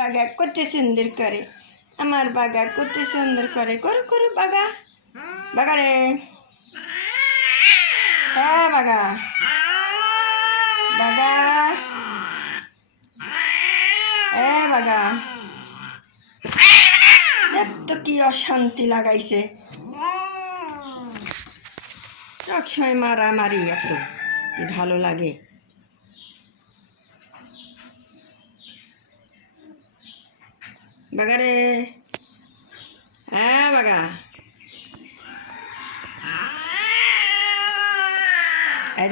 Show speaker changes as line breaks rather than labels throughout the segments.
বাগা কত সুন্দর করে, আমার বাগা কত সুন্দর করে, করো করো বাগা বাগা রে। হ্যাঁ বাগা। বাগা। এ বাগা। এত কি অশান্তি লাগাইছে। সবসময় মারামারি এত ভালো লাগে। বাগা রে হ্যাঁ বাগা।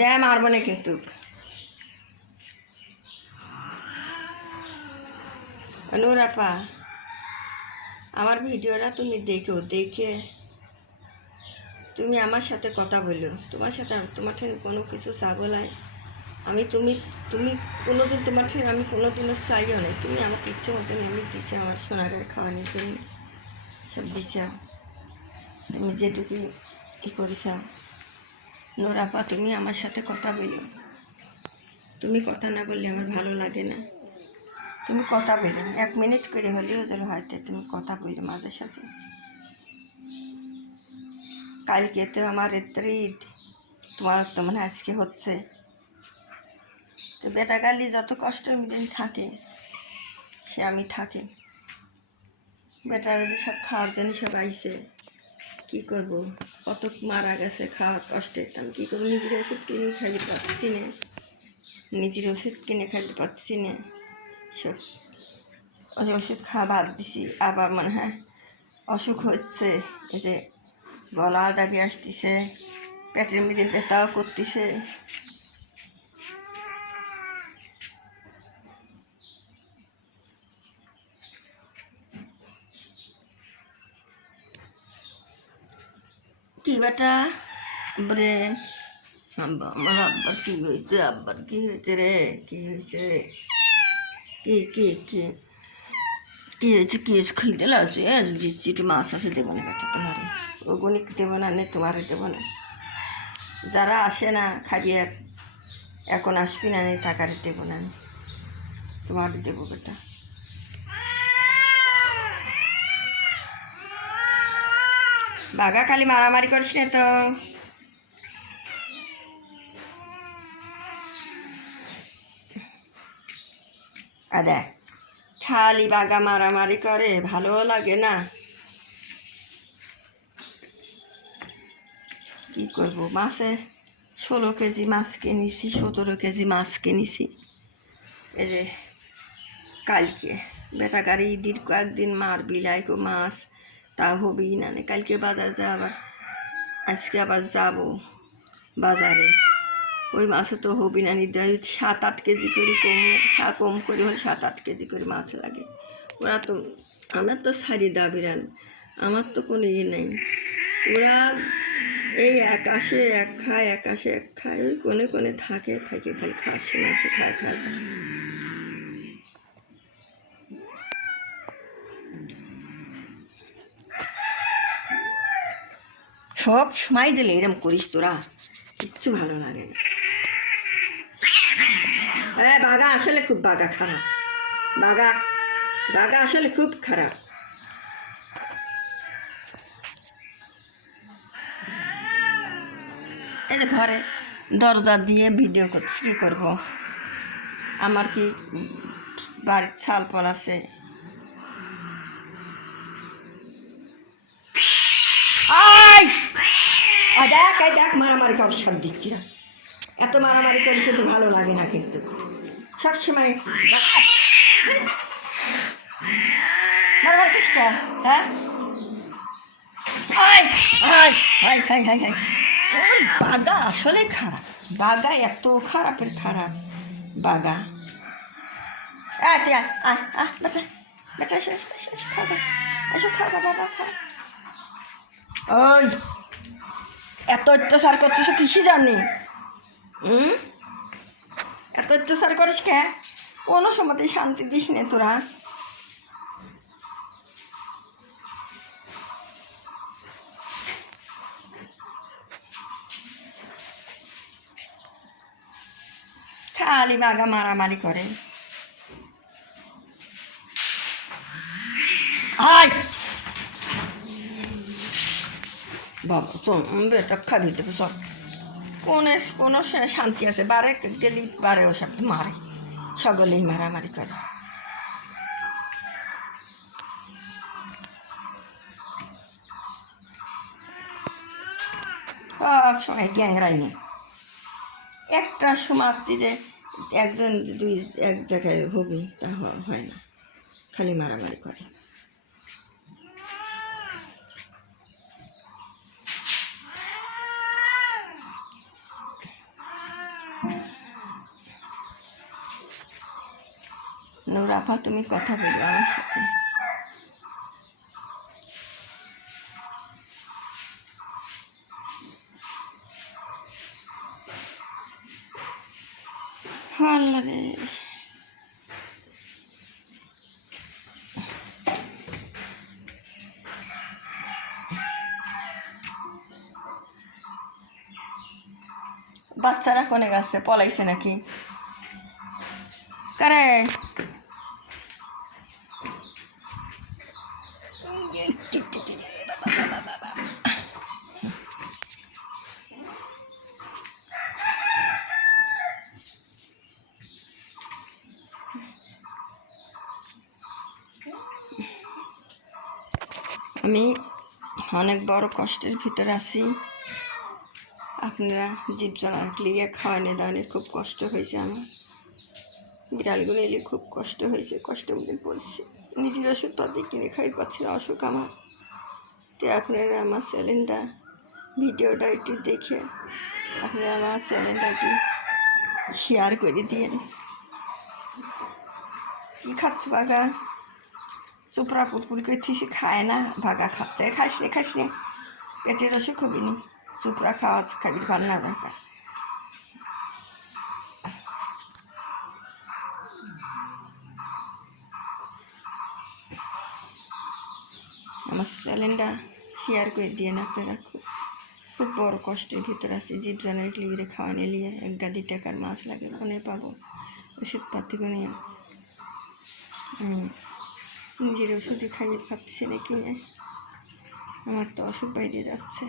যে মারবো না কিন্তু। অনুরাপা আমার ভিডিওটা তুমি দেখো, দেখে তুমি আমার সাথে কথা বলো। তোমার সাথে তোমার ঠেন কোনো কিছু চাবো নাই আমি তুমি তুমি কোনো দিন তোমার ঠেন আমি কোনো দিনও চাইও না তুমি আমাকে ইচ্ছে মতন আমি দিচ্ছি, আমার সোনাগার খাওয়ানোর জন্য সব দিচ্ছা। তুমি যেটুকু ই করেছা। নোরাপা, তুমি আমার সাথে কথা বলো তুমি কথা না বললে আমার ভালো লাগে না। তুমি কথা বলো এক মিনিট করে হলেও যেন হয়তো তুমি কথা বলো মাঝে সাথে কালকে তো আমার এত্র ঈদ তোমার তো মানে আজকে হচ্ছে। তো বেটা গালি যত কষ্টের মধ্যে থাকে, সে আমি থাকি। বেটারা যে সব খাওয়ার জন্য সব আইসে, কী করব? কত মারা গেছে খাওয়ার কষ্টে, তো আমি কী করব? নিজের ওষুধ কিনে খাইতে পারছি না। নিজের ওষুধ কিনে খাইতে পারছি না। সব ওই ওষুধ খাওয়া বাদ দিছি, আবার মনে হয় অসুখ হচ্ছে, এই যে গলা দাবি আসতেছে, পেটের মধ্যে ব্যথাও করতেছে। কি বেটা? আব্বা, আমার আব্বার কি হয়েছে? আব্বার কি হয়েছে রে? কি হয়েছে? কি কি কি? কি হয়েছে? কি হয়েছে? খিদে লাগছে। একটু মাছ আছে, দেবো না বেটা তোমারে। ওগুনি দেবো না, নে তোমারে দেবো না। যারা আসে না খাবি আর এখন আসবি না, নে টাকারে দেবো নে। তোমার দেবো বেটা। বাঘা খালি মারামারি করিস না তো। আদা খালি বাঘা মারামারি করে, ভালো লাগে না। কি করব? মাছে ষোলো কেজি মাছ কিনেছি, সতেরো কেজি মাছ কিনেছি। এই যে, কালকে বেটা গাড়ি ঈদের কয়েকদিন মার বিলাইকো মাছ। তা হবেই না। কালকে বাজার যা আবার আজকে আবার যাব বাজারে। ওই মাছে তো হবি না নিতে হয় সাত আট কেজি করে কম কম করে হলে সাত আট কেজি করে মাছ লাগে। ওরা তো, আমার তো সারি দাবিরান আমার তো কোনো ইয়ে নেই। ওরা এই এক আসে, এক খায়, এক আসে, এক খায়, ওই কোনে কোনে থাকে থাকে খালি খাসি, মাসে খায় খায় সব সময় দিলে এরম করিস তোরা। কিচ্ছু ভালো লাগে না। হ্যাঁ বাঘা আসলে খুব বাঘা খারাপ। বাঘা বাঘা আসলে খুব খারাপ। এই ঘরে দরজা দিয়ে ভিডিও কী করব? আমার কি বাড়ির ছাল পল আছে আয় আ দেখ, এই দেখ মারামারি কর সব দিচ্ছি না। এত মারামারি করে কিন্তু ভালো লাগে না কিন্তু। সবসময় মারামারি কিস হ্যাঁ? বাগা আসলে খারাপ। বাগা এত খারাপের খারাপ। বাগা। তুই আয় বেটা বেটা খাওয়া এসো, খাওয়া বাবা খা ওই এত অত্যাচার করতেছ কিসে জানি? হুম? এত অত্যাচার করিস কে? কোনো সময়তে শান্তি দিস নে তোরা। খালি বাগা মারামারি করে। আয় বাবা, শোন বেটা খাবি দেবে সব কোনে, কোনো শান্তি আছে, বারে গেলি, বারে ও সব মারে। সকলেই মারামারি করে। সব সময় গ্যাংরাই নেই। একটা সমাপ্তি যে একজন দুই, এক জায়গায় ভুগি, তা হয় না। খালি মারামারি করে। নৌরাফা তুমি কথা বলো আমার সাথে। আল্লাহ রে। বাচ্চারা কোনে গেছে? পলাইছে নাকি? কারে আমি অনেক বড় কষ্টের ভিতরে আছি। আপনারা জীবজনার লিগে খাওয়ানি দাওয়ানি খুব কষ্ট হয়েছে আমার। বিড়ালগুলো এলে খুব কষ্ট হয়েছে, কষ্ট মধ্যে পড়ছে নিজের ওষুধপাতি কিনে খাই পাচ্ছি না, অসুখ আমার। তো আপনারা আমার চ্যানেলটা, ভিডিওটা একটু দেখে আপনারা আমার চ্যানেলটা একটু শেয়ার করে দিয়েন। কী খাচ্ছ বাগা? চোপড়া পুটপুরি করে থিসি খায় না? ভাগা খাচ্ছে খাইস নে নে। পেটের অসুখ হবি নি চোপড়া খাওয়া খাবি ভালো না রাখা আমার চ্যানেলটা শেয়ার করে দিয়ে না, আপনারা খুব খুব বড় কষ্টের ভিতরে আছে। জীবজনের লিগে খাওয়া নিয়ে এক গাদি টাকার মাছ লাগে কোনে পাবো। ওষুধপাতি নিয়ে আমি নিজের ওষুধে খাইয়ে পাচ্ছি না? কিনে আমার তো অসুখ বাইরে যাচ্ছে।